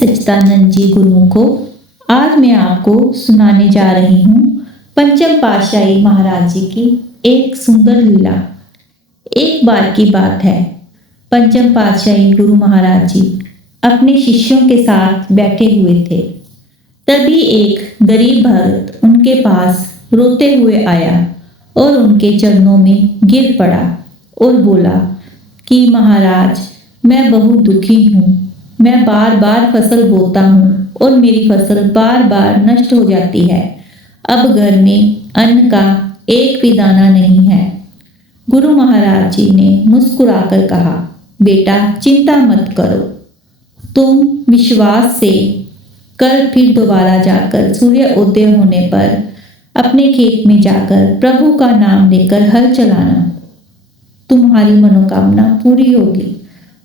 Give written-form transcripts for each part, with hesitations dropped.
सच्चिदानंद जी गुरुमुखो। आज मैं आपको सुनाने जा रही हूँ पंचम पातशाही महाराज जी की एक सुंदर लीला। एक बार की बात है, पंचम पातशाही गुरु महाराज जी अपने शिष्यों के साथ बैठे हुए थे। तभी एक गरीब भक्त उनके पास रोते हुए आया और उनके चरणों में गिर पड़ा और बोला कि महाराज, मैं बहुत दुखी हूँ। मैं बार बार फसल बोता हूँ और मेरी फसल बार बार नष्ट हो जाती है। अब घर में अन्न का एक भी दाना नहीं है। गुरु महाराज जी ने मुस्कुराकर कहा, बेटा चिंता मत करो, तुम विश्वास से कल फिर दोबारा जाकर सूर्य उदय होने पर अपने खेत में जाकर प्रभु का नाम लेकर हल चलाना, तुम्हारी मनोकामना पूरी होगी।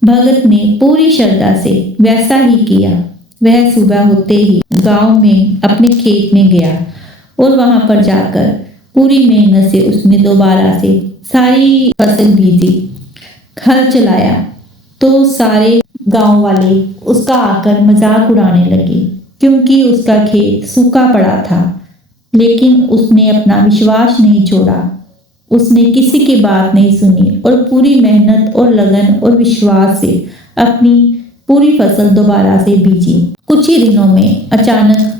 भगत ने पूरी श्रद्धा से वैसा ही किया। वह सुबह होते ही गांव में अपने खेत में गया और वहां पर जाकर पूरी मेहनत से उसने दोबारा से सारी फसल बीजी, हल चलाया। तो सारे गांव वाले उसका आकर मजाक उड़ाने लगे क्योंकि उसका खेत सूखा पड़ा था, लेकिन उसने अपना विश्वास नहीं छोड़ा। उसने किसी की बात नहीं सुनी और पूरी मेहनत और लगन और विश्वास से अपनी पूरी फसल दोबारा से बीजी। कुछ ही दिनों में अचानक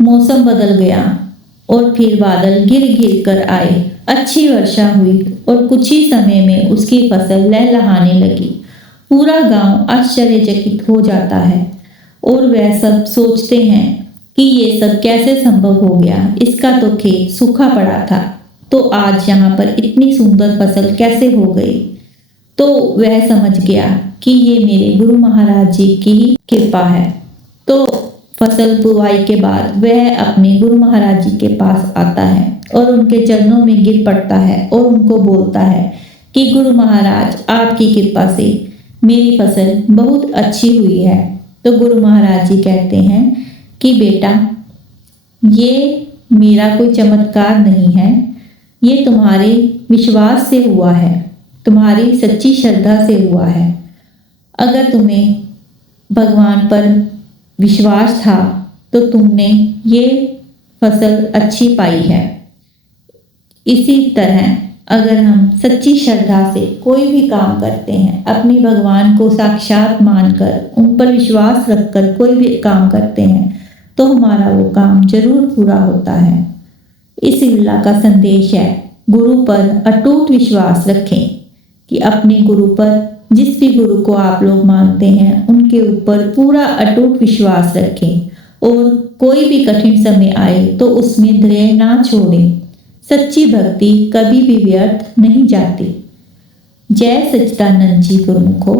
मौसम बदल गया और फिर बादल गिर गिर कर आए। अच्छी वर्षा हुई और कुछ ही समय में उसकी फसल लहलहाने लगी। पूरा गांव आश्चर्यचकित हो जाता है और वह सब सोचते हैं कि ये सब कैसे संभव हो गया। इसका तो खेत सूखा पड़ा था, तो आज यहाँ पर इतनी सुंदर फसल कैसे हो गई। तो वह समझ गया कि ये मेरे गुरु महाराज जी की ही कृपा है। तो फसल बुआई के बाद वह अपने गुरु महाराज जी के पास आता है और उनके चरणों में गिर पड़ता है और उनको बोलता है कि गुरु महाराज, आपकी कृपा से मेरी फसल बहुत अच्छी हुई है। तो गुरु महाराज जी कहते हैं कि बेटा, ये मेरा कोई चमत्कार नहीं है, ये तुम्हारे विश्वास से हुआ है, तुम्हारी सच्ची श्रद्धा से हुआ है। अगर तुम्हें भगवान पर विश्वास था तो तुमने ये फसल अच्छी पाई है। इसी तरह अगर हम सच्ची श्रद्धा से कोई भी काम करते हैं, अपने भगवान को साक्षात मानकर उन पर विश्वास रखकर कोई भी काम करते हैं, तो हमारा वो काम जरूर पूरा होता है। इस लीला का संदेश है, गुरु पर अटूट विश्वास रखें कि अपने गुरु पर, जिस भी गुरु को आप लोग मानते हैं, उनके ऊपर पूरा अटूट विश्वास रखें और कोई भी कठिन समय आए तो उसमें धैर्य ना छोड़ें। सच्ची भक्ति कभी भी व्यर्थ नहीं जाती। जय सच्चिदानंद जी गुरुमुखो।